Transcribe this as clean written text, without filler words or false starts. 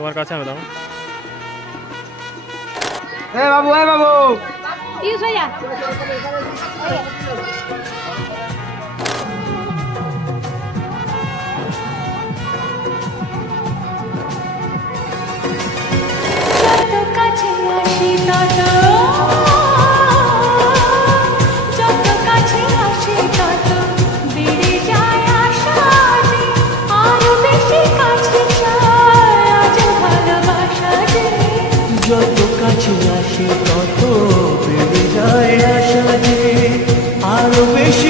তোমার কাছে আমি দাও। এ বাবু, এ বাবু, ইউজ হইয়া যত কাছে আসি তত বেড়ে যায় আশা যে আরো বেশি